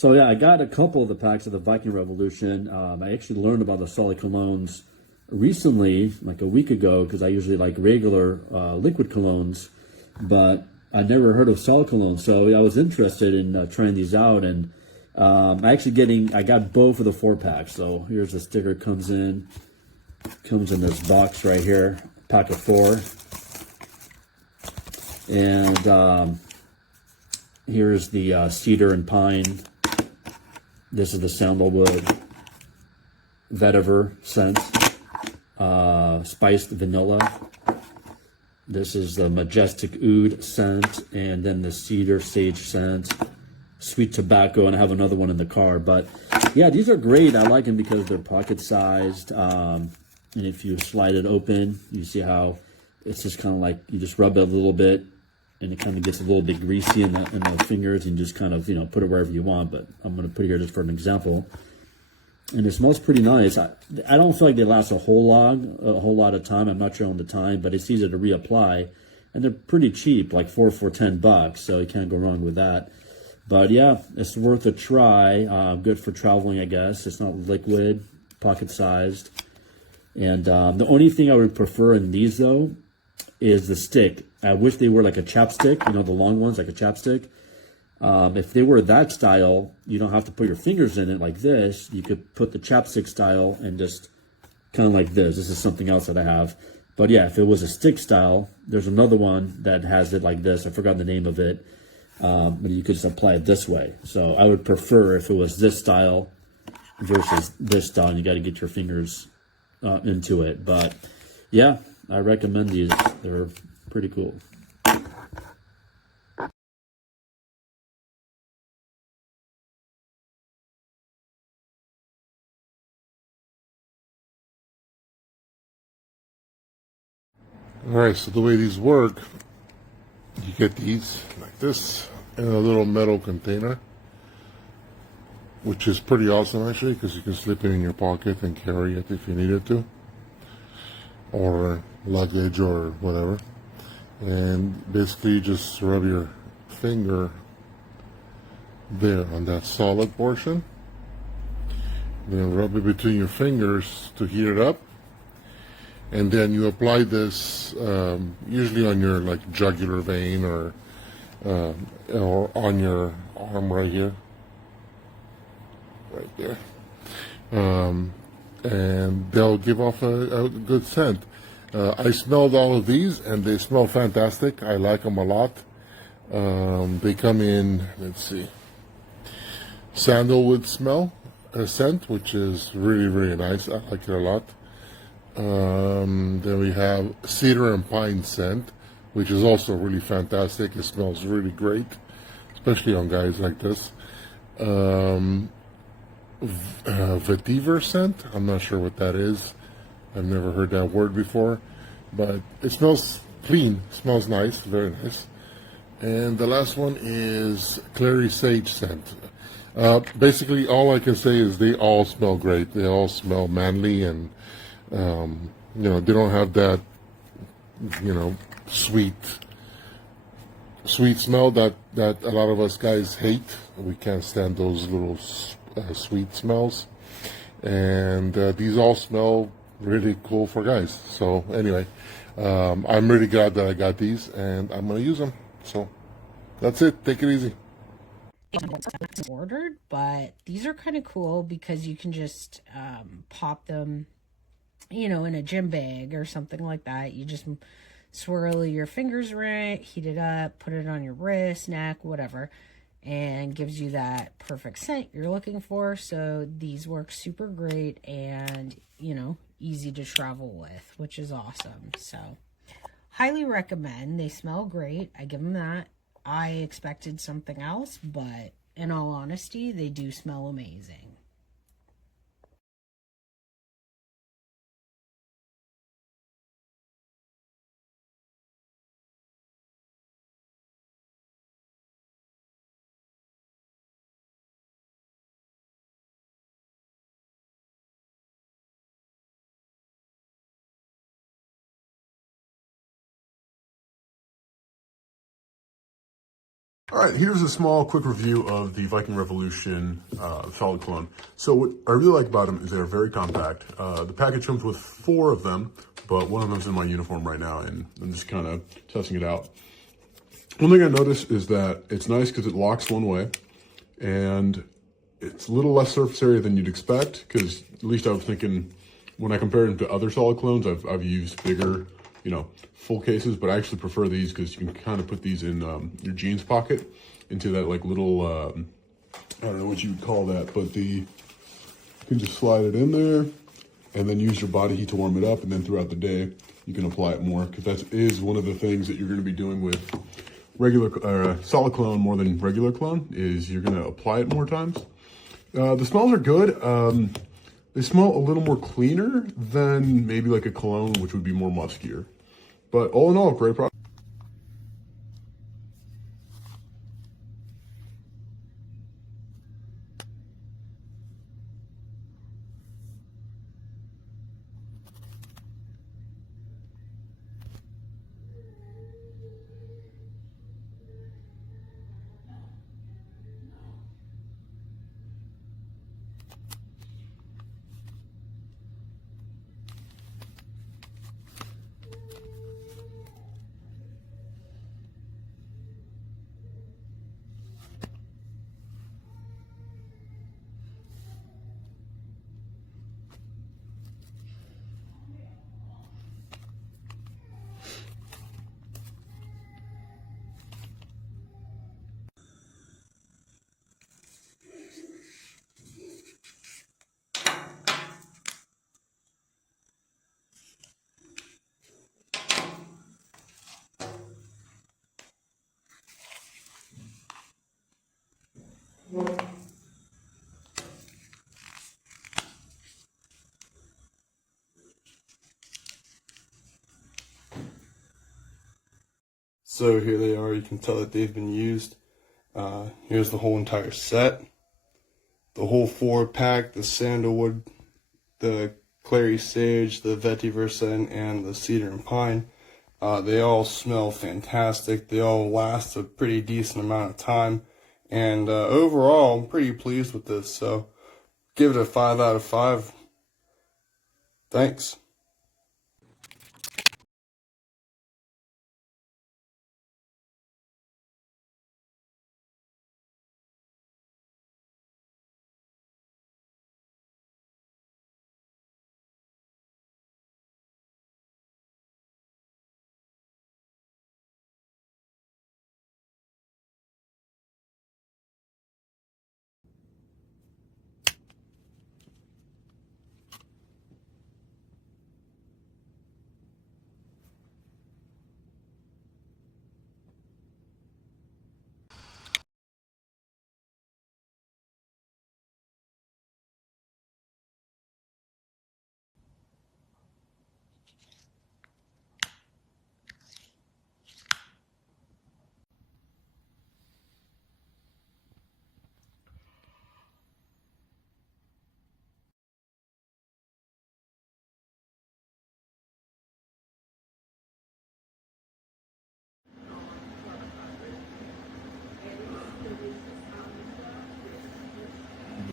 So yeah, I got a couple of the packs of the Viking Revolution. I actually learned about the solid colognes recently, like a week ago, because I usually like regular liquid colognes, but I never heard of solid cologne. So yeah, I was interested in trying these out, and I got both of the 4-packs. So here's the sticker, comes in this box right here, pack of 4, and here's the cedar and pine. This is the sandalwood, vetiver scent, spiced vanilla. This is the majestic oud scent, and then the cedar sage scent, sweet tobacco, and I have another one in the car. But yeah, these are great. I like them because they're pocket sized, and if you slide it open, you see how it's just kind of like you just rub it a little bit, and it kind of gets a little bit greasy in the fingers, and just kind of, you know, put it wherever you want. But I'm going to put it here just for an example. And it smells pretty nice. I don't feel like they last a whole lot of time. I'm not sure on the time, but it's easy to reapply, and they're pretty cheap, like 4 for $10. So you can't go wrong with that. But yeah, it's worth a try. Good for traveling, I guess. It's not liquid, pocket sized. And the only thing I would prefer in these though is the stick. I wish they were like a chapstick, you know, the long ones, like a chapstick. If they were that style, you don't have to put your fingers in it like this. You could put the chapstick style and just kind of like this. This is something else that I have. But yeah, if it was a stick style, there's another one that has it like this. I forgot the name of it. But you could just apply it this way. So I would prefer if it was this style versus this style. You got to get your fingers into it. But yeah, I recommend these. They're pretty cool. Alright, so the way these work, you get these like this in a little metal container, which is pretty awesome actually, because you can slip it in your pocket and carry it if you needed to, or luggage or whatever. And basically you just rub your finger there on that solid portion, then rub it between your fingers to heat it up, and then you apply this usually on your like jugular vein or on your arm right here, right there, and they'll give off a good scent. I smelled all of these and they smell fantastic. I like them a lot. They come in, let's see, sandalwood scent, which is really, really nice. I like it a lot. Then we have cedar and pine scent, which is also really fantastic. It smells really great, especially on guys like this. Vetiver scent, I'm not sure what that is. I've never heard that word before, but it smells clean, smells nice, very nice. And the last one is clary sage scent. Basically, all I can say is they all smell great. They all smell manly, and you know, they don't have that, you know, sweet smell that a lot of us guys hate. We can't stand those little sweet smells, and these all smell really cool for guys. So anyway, I'm really glad that I got these, and I'm gonna use them. So that's it. Take it easy. Ordered, but these are kind of cool because you can just pop them, you know, in a gym bag or something like that. You just swirl your fingers around, heat it up, put it on your wrist, neck, whatever, and gives you that perfect scent you're looking for. So these work super great and, you know, easy to travel with, which is awesome. So highly recommend. They smell great. I give them that. I expected something else, but in all honesty, they do smell amazing. All right, here's a small, quick review of the Viking Revolution solid cologne. So what I really like about them is they're very compact. The package comes with 4 of them, but one of them's in my uniform right now, and I'm just kind of testing it out. One thing I noticed is that it's nice because it locks one way, and it's a little less surface area than you'd expect, because at least I was thinking, when I compared them to other solid colognes, I've used bigger, you know, full cases, but I actually prefer these because you can kind of put these in your jeans pocket, into that like little, I don't know what you would call that, but you can just slide it in there and then use your body heat to warm it up, and then throughout the day you can apply it more, because that is one of the things that you're going to be doing with regular solid cologne more than regular cologne, is you're going to apply it more times. The smells are good. They smell a little more cleaner than maybe like a cologne, which would be more muskier. But all in all, great product. So here they are, you can tell that they've been used. Here's the whole entire set. The whole 4-pack, the sandalwood, the clary sage, the vetiver, and the cedar and pine. They all smell fantastic. They all last a pretty decent amount of time. And overall, I'm pretty pleased with this. So give it a 5 out of 5. Thanks.